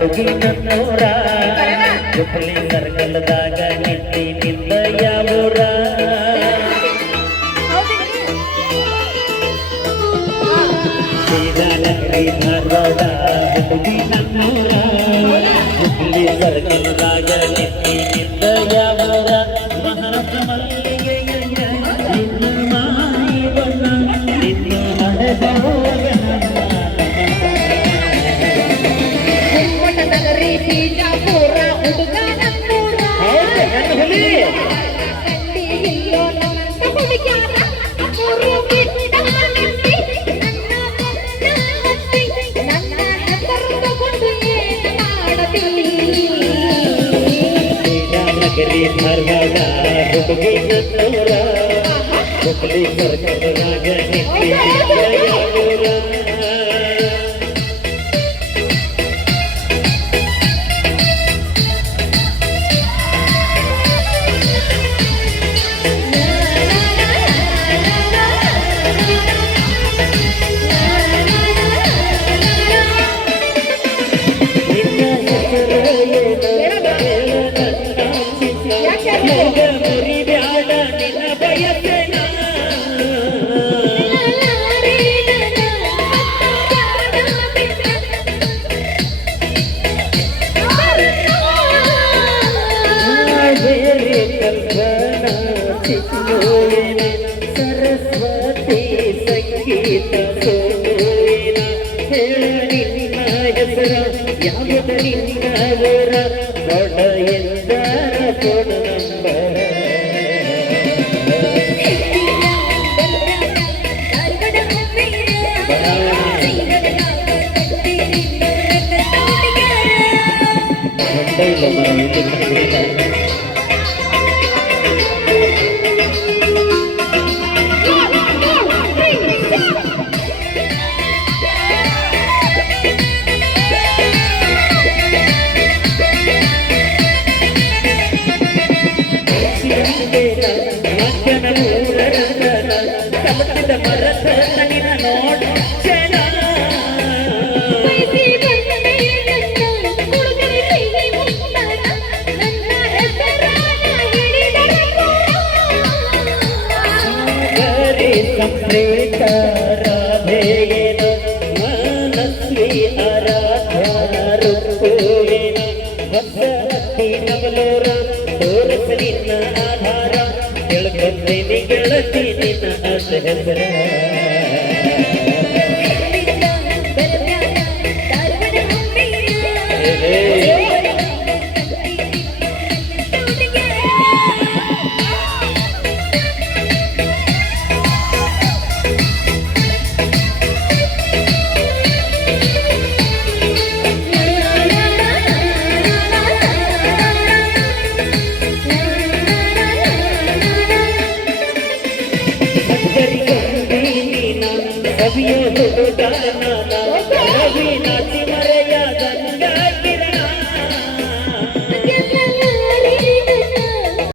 ಹುಡುಗಿ ನನ್ನೂರ ಹುಬ್ಬಳ್ಳಿ ಸರ್ಕಲ್ದಾಗ ನಿಂತಿ ನಿಂದ ಯಾವೂರ ಶ್ರೀನಗರಿ ಧಾರವಾಡ ಹುಡುಗಿ ನನ್ನೂರ ಹುಬ್ಬಳ್ಳಿ ಸರ್ಕಲ್ದಾಗ ನಿಂತಿ ನಿಂದ ಯಾವೂರ ಮಹಾರಾಷ್ಟ್ರ ಮಲ್ಲಿಗೆಯ ನಿನ್ನ ಮಾಯಿ ಬಣ್ಣ ನಿನ್ನ ಹಣದ ಬಿಜಾಪುರ ಹುಡುಗ ನನ್ನೂರ ಹುಡುಗ್ಯಾರ ಮೂರು ಬಿಟ್ಟ ನನ್ನ ಹೆಸರು ತಗೊಂಡು ಏನು ಮಾಡತೀನಿ ಶ್ರೀನಗರಿ ಧಾರವಾಡ ಹುಡುಗಿ ನನ್ನೂರ ಹುಬ್ಬಳ್ಳಿ ಸರ್ಕಲ್ದಾಗ ನಿಂತಿ ಯಾವೂರ ಸರಸ್ವತಿ ಸಂಗೀತ ಸೋವಿನ ಹೇಳ ನಿನ್ನ ಹೆಸರ ಯಾವುದು ನಿನ್ನ ಊರ ದೊಡ್ಡ ಎಂದರ ಕೊಡ ನಂಬರ ರಾಧೇಯನ ಮನಸ್ವಿ ಆರಾಧನ ರುಕ್ಕುವಿನ ಭಕ್ತಿ ನವಲೋರ ತೋರಿಸ ನಿನ್ನ ಆಧಾರ ತಿಳ್ಕೊತೀನಿ ಗೆಳತಿ ನಿನ್ನ ಅಸ ಹೆಸರ ರವಿ ನಾಚಿ ಮರೆ